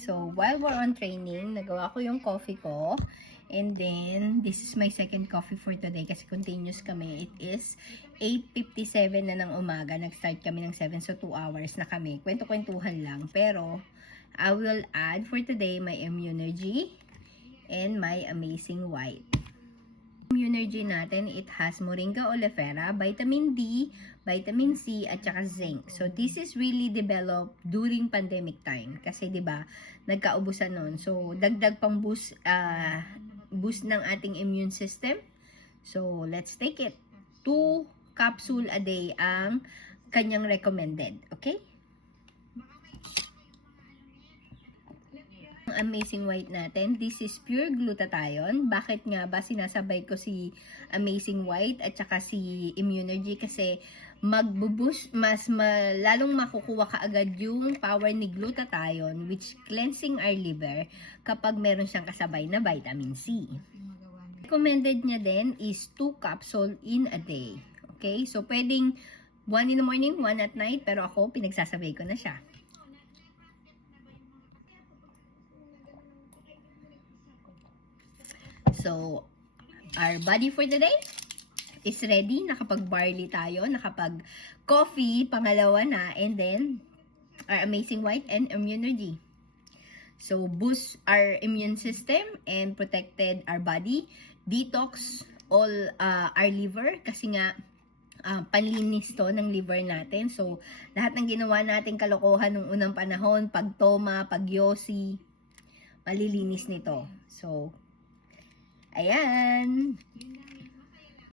So, while we're on training, nagawa ko yung coffee ko. And then, this is my second coffee for today kasi continuous kami. It is 8:57 na ng umaga. Nag-start kami ng 7, so 2 hours na kami. Kwento-kwentuhan lang. Pero, I will add for today my Immunergy and my Amazing White. Immunergy natin, it has Moringa oleifera, vitamin D, vitamin C, at saka zinc. So, this is really developed during pandemic time. Kasi, di ba nagkaubusan nun. So, dagdag pang boost ng ating immune system. So, let's take it. 2 capsule a day ang kanyang recommended. Okay? Amazing White natin. This is pure glutathione. Bakit nga ba sinasabay ko si Amazing White at saka si Immunergy? Kasi lalong makukuha ka agad yung power ni glutathione which cleansing our liver kapag meron siyang kasabay na vitamin C. Recommended niya din is 2 capsule in a day. Okay? So, pwedeng 1 in the morning, 1 at night, pero ako, pinagsasabay ko na siya. So, our body for today is ready. Nakapag-barley tayo, nakapag-coffee, pangalawa na, and then, our Amazing White and Immunergy. So, boost our immune system and protected our body. Detox all our liver kasi nga, panlinis to ng liver natin. So, lahat ng ginawa natin kalokohan nung unang panahon, pagtoma, pagyosi, malilinis nito. So, ayan.